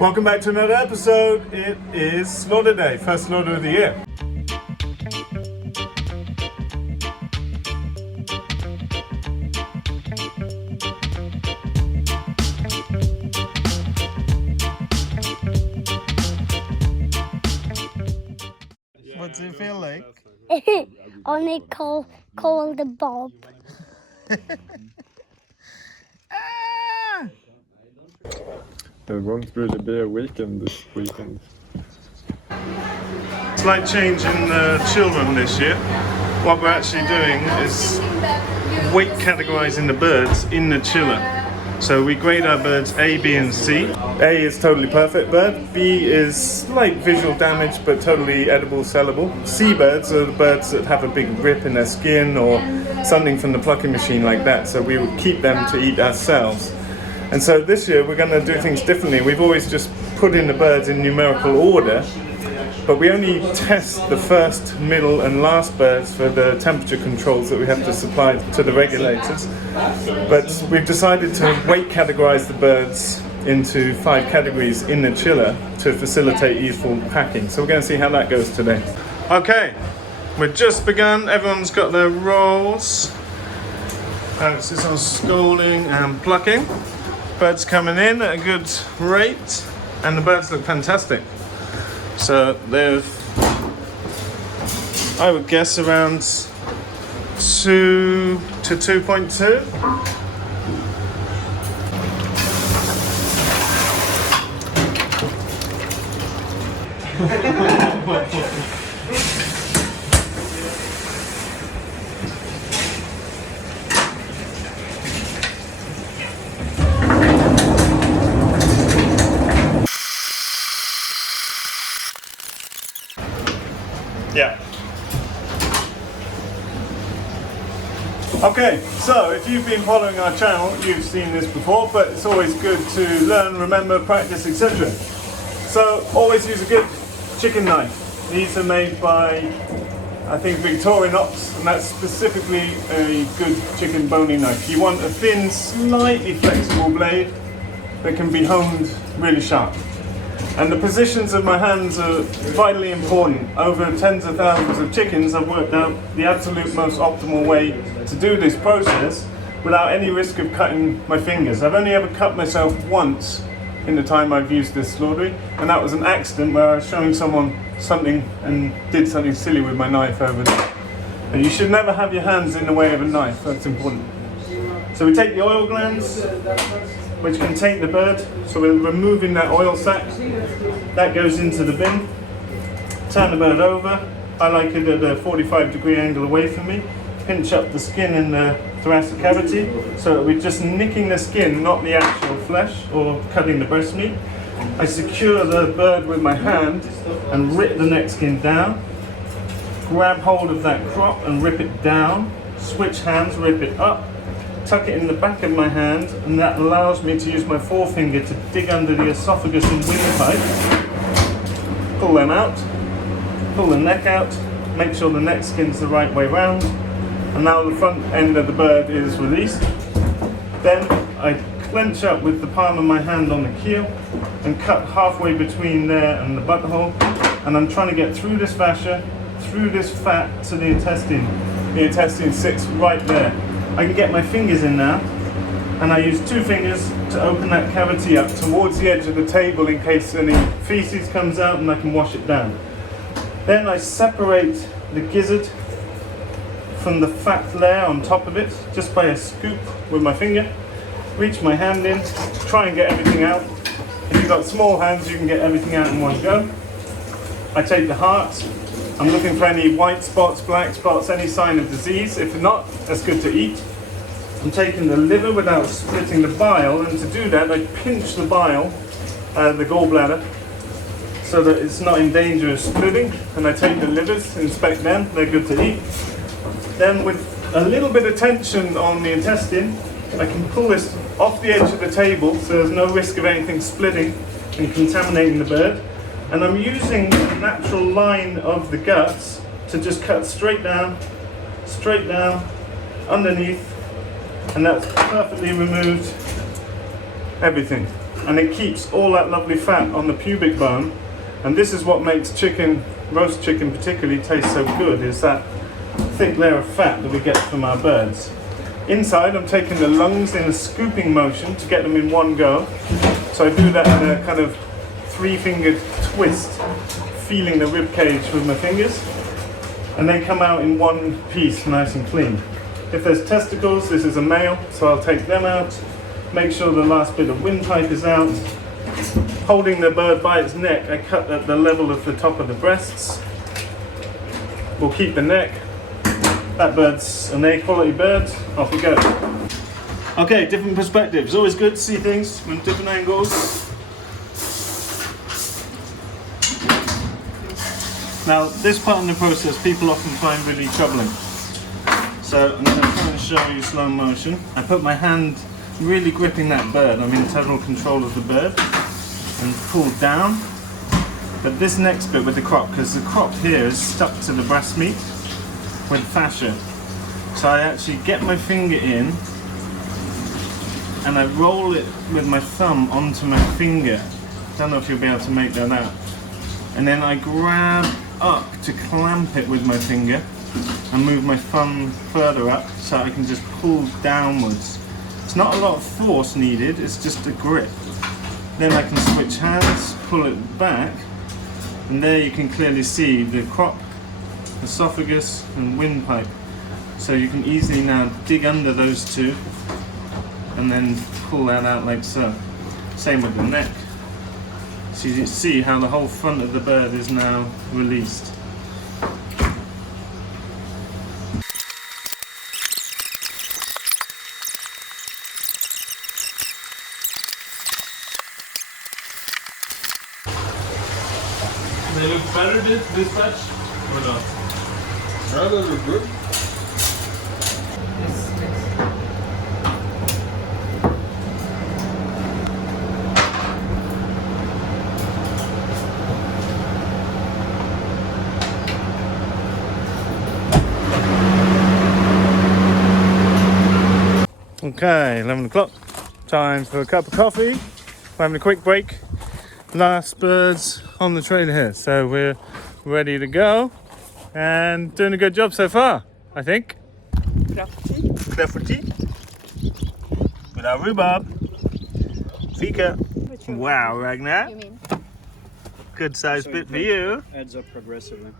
Welcome back to another episode. It is slaughter day, first slaughter of the year. What's it feel like? Only called Bob. There won't really be a weekend this weekend. Slight change in the children this year. What we're actually doing is weight categorizing the birds in the chiller. So we grade our birds A, B and C. A is totally perfect bird. B is slight visual damage but totally edible, sellable. C birds are the birds that have a big rip in their skin or something from the plucking machine like that. So we would keep them to eat ourselves. And so this year we're going to do things differently. We've always just put in the birds in numerical order, but we only test the first, middle and last birds for the temperature controls that we have to supply to the regulators. But we've decided to weight categorize the birds into 5 categories in the chiller to facilitate easeful packing. So we're going to see how that goes today. Okay, we've just begun. Everyone's got their rolls. Alex is on scolding and plucking. Birds coming in at a good rate, and the birds look fantastic. So they're, I would guess, around 2 to 2.2. Yeah. Okay, so if you've been following our channel, you've seen this before, but it's always good to learn, remember, practice, etc. So always use a good chicken knife. These are made by, I think, Victorinox, and that's specifically a good chicken boning knife. You want a thin, slightly flexible blade that can be honed really sharp. And the positions of my hands are vitally important. Over tens of thousands of chickens, I've worked out the absolute most optimal way to do this process without any risk of cutting my fingers. I've only ever cut myself once in the time I've used this slaughtering, and that was an accident where I was showing someone something and did something silly with my knife over there. And you should never have your hands in the way of a knife, that's important. So we take the oil glands, which contain the bird, so we're removing that oil sac. That goes into the bin. Turn the bird over. I like it at a 45-degree angle away from me. Pinch up the skin in the thoracic cavity, so that we're just nicking the skin, not the actual flesh, or cutting the breast meat. I secure the bird with my hand and rip the neck skin down. Grab hold of that crop and rip it down. Switch hands, rip it up. Tuck it in the back of my hand, and that allows me to use my forefinger to dig under the esophagus and windpipe. Pull them out, pull the neck out, make sure the neck skin's the right way round, and now the front end of the bird is released. Then I clench up with the palm of my hand on the keel and cut halfway between there and the butthole, and I'm trying to get through this fascia, through this fat to the intestine. The intestine sits right there. I can get my fingers in now, and I use 2 fingers to open that cavity up towards the edge of the table in case any feces comes out, and I can wash it down. Then I separate the gizzard from the fat layer on top of it just by a scoop with my finger. Reach my hand in, try and get everything out. If you've got small hands, you can get everything out in one go. I take the heart. I'm looking for any white spots, black spots, any sign of disease. If not, that's good to eat. I'm taking the liver without splitting the bile, and to do that I pinch the bile out of the gallbladder so that it's not in danger of splitting, and I take the livers, inspect them, they're good to eat. Then with a little bit of tension on the intestine, I can pull this off the edge of the table so there's no risk of anything splitting and contaminating the bird. And I'm using the natural line of the guts to just cut straight down, underneath, and that's perfectly removed everything. and it keeps all that lovely fat on the pubic bone. And this is what makes chicken, roast chicken particularly, taste so good, is that thick layer of fat that we get from our birds. Inside, I'm taking the lungs in a scooping motion to get them in one go. So I do that in a kind of three-fingered twist, feeling the rib cage with my fingers, and then come out in one piece, nice and clean. If there's testicles, this is a male, so I'll take them out, make sure the last bit of windpipe is out. Holding the bird by its neck, I cut at the level of the top of the breasts. We'll keep the neck. That bird's an A quality bird, off we go. Okay, different perspectives, always good to see things from different angles. Now, this part in the process people often find really troubling. So I'm going to try and show you slow motion. I put my hand really gripping that bird, I'm in total control of the bird, and pull down. But this next bit with the crop, because the crop here is stuck to the breast meat with fascia. So I actually get my finger in and I roll it with my thumb onto my finger. Don't know if you'll be able to make that out. And then I grab up to clamp it with my finger and move my thumb further up so I can just pull downwards. It's not a lot of force needed, it's just a grip. Then I can switch hands, pull it back, and there you can clearly see the crop, esophagus and windpipe. So you can easily now dig under those two and then pull that out like so. Same with the neck. So you see how the whole front of the bird is now released. They look better this batch or not? Yeah, they look good. Okay, 11 o'clock. Time for a cup of coffee. We're having a quick break. Last birds on the trailer here, so we're ready to go and doing a good job so far, I think. Crafty. With our rhubarb. Fika. Wow, Ragnar. You mean? Good sized bit for you. Adds up progressively.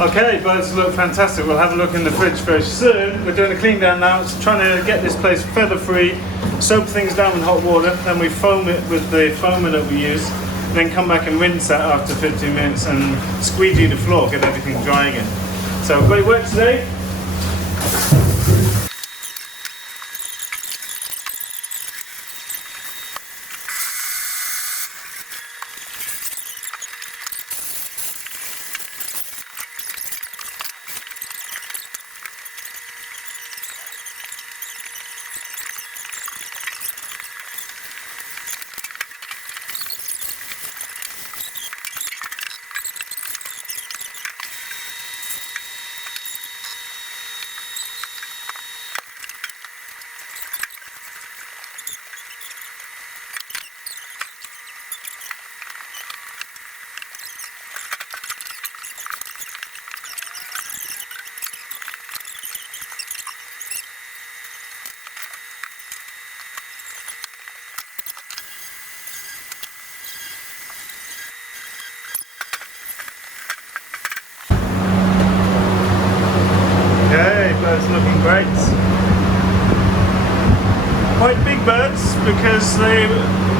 Okay, birds look fantastic. We'll have a look in the fridge very soon. We're doing a clean down now. It's trying to get this place feather free, soak things down with hot water, then we foam it with the foamer that we use, then come back and rinse that after 15 minutes and squeegee the floor, get everything dry again. So great work today. Birds looking great. Quite big birds because they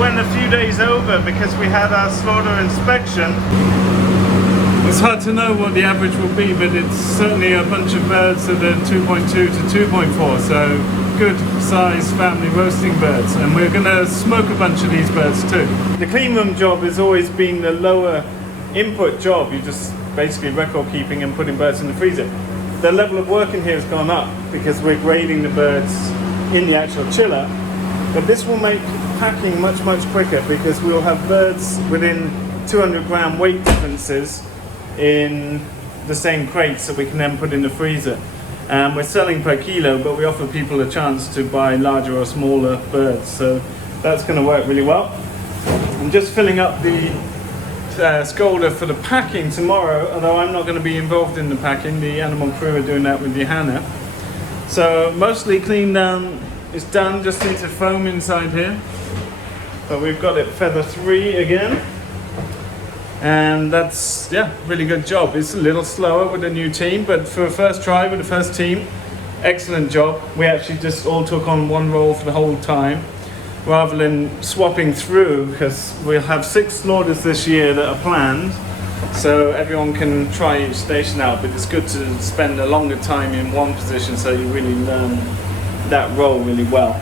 went a few days over because we had our slaughter inspection. It's hard to know what the average will be, but it's certainly a bunch of birds that are 2.2 to 2.4, so good size family roasting birds, and we're going to smoke a bunch of these birds too. The clean room job has always been the lower input job. You just basically record keeping and putting birds in the freezer. The level of work in here has gone up because we're grading the birds in the actual chiller, but this will make packing much quicker because we'll have birds within 200 gram weight differences in the same crates that we can then put in the freezer. We're selling per kilo, but we offer people a chance to buy larger or smaller birds, so that's going to work really well. I'm just filling up the scholder for the packing tomorrow, although I'm not going to be involved in the packing. The animal crew are doing that with Johanna. So mostly clean down is done, just need to foam inside here. But we've got it feather 3 again. And that's, yeah, really good job. It's a little slower with a new team, but for a first try with the first team, excellent job. We actually just all took on one roll for the whole time, rather than swapping through, because we'll have 6 slaughters this year that are planned, so everyone can try each station out, but it's good to spend a longer time in one position so you really learn that role really well.